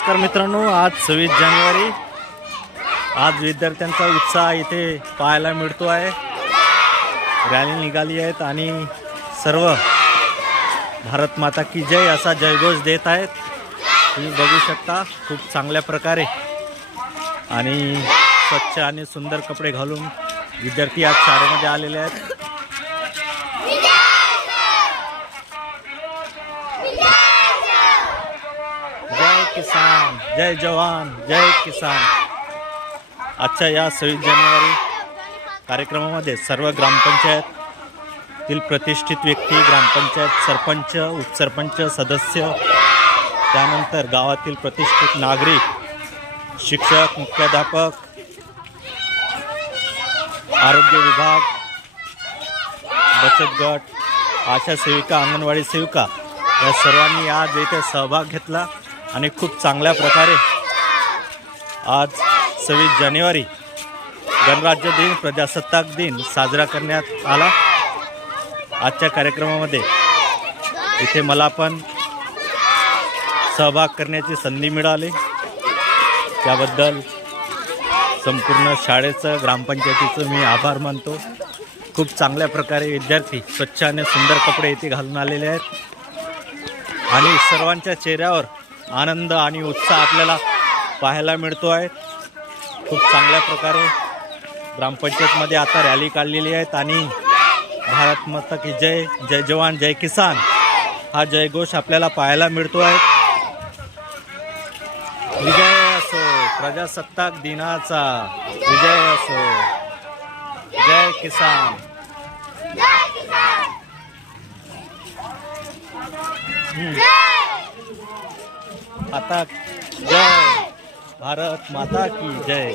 नमस्कार मित्रांनो, आज 26 जानेवारी। आज विद्यार्थ्यांचा उत्साह इथे पाहायला मिळतो आहे। रॅली निघाली आहेत आणि सर्व भारत माता की जय असा जयघोष देत आहेत। तुम्ही बघू शकता खूप चांगल्या प्रकारे आणि स्वच्छ आणि सुंदर कपडे घालून विद्यार्थी आज शाळेमध्ये आलेले आहेत। जय किसान, जय जवान, जय किसान। आजच्या या 26 जानेवारी कार्यक्रमामध्ये सर्व ग्रामपंचायततील प्रतिष्ठित व्यक्ती, ग्रामपंचायत सरपंच, उपसरपंच, सदस्य, त्यानंतर गावातील प्रतिष्ठित नागरिक, शिक्षक, मुख्याध्यापक, आरोग्य विभाग, बचत गट, आशा सेविका, अंगणवाडी सेविका या सर्वांनी आज येथे सहभाग घेतला आणि खूप चांगल्या प्रकारे आज 26 जानेवारी गणराज्य दिन, प्रजासत्ताक दिन साजरा करण्यात आला। आजच्या कार्यक्रमामध्ये इथे मला पण सहभाग करण्याची संधी मिळाली, त्याबद्दल संपूर्ण शाळेचं, ग्रामपंचायतीचं मी आभार मानतो। खूप चांगल्या प्रकारे विद्यार्थी स्वच्छ आणि सुंदर कपडे इथे घालून आलेले आहेत आणि सर्वांच्या चेहऱ्यावर आनंद आणि उत्साह आपल्याला पाहायला मिळतो आहे। खूप चांगल्या प्रकारे ग्रामपंचायतमध्ये आता रॅली काढलेली आहेत आणि भारत माता की जय, जय जवान, जय किसान हा जयघोष आपल्याला पाहायला मिळतो आहे। विजय असो, प्रजासत्ताक दिनाचा विजय असो, जय किसान। आता जय भारत माता की जय।